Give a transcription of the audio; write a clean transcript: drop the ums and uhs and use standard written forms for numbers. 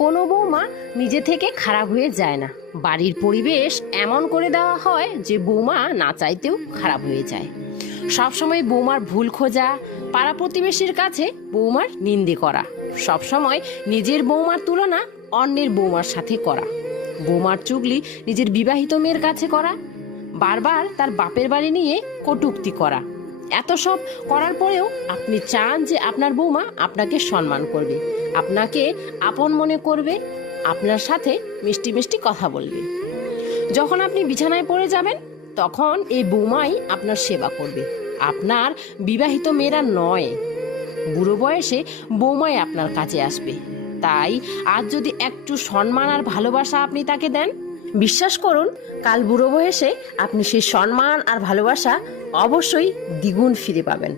কোনো বৌমা নিজে থেকে খারাপ হয়ে যায় না। বাড়ির পরিবেশ এমন করে দেওয়া হয় যে বৌমা না চাইতেও খারাপ হয়ে যায়। সবসময় বৌমার ভুল খোঁজা, পাড়া প্রতিবেশীর কাছে বৌমার নিন্দে করা, সবসময় নিজের বৌমার তুলনা অন্যের বৌমার সাথে করা, বৌমার চুগলি নিজের বিবাহিত মেয়ের কাছে করা, বারবার তার বাপের বাড়ি নিয়ে কটূক্তি করা, এত সব করার পরেও আপনি চান যে আপনার বৌমা আপনাকে সম্মান করবে, আপনাকে আপন মনে করবে, আপনার সাথে মিষ্টি মিষ্টি কথা বলবে। যখন আপনি বিছানায় পড়ে যাবেন তখন এই বৌমাই আপনার সেবা করবে, আপনার বিবাহিত মেয়েরা নয়। বুড়ো বয়সে বৌমাই আপনার কাছে আসবে। তাই আজ যদি একটু সম্মান আর ভালোবাসা আপনি তাকে দেন, বিশ্বাস করুন কাল বুড়ো বয়সে আপনি সেই সম্মান আর ভালোবাসা অবশ্যই দ্বিগুণ ফিরে পাবেন।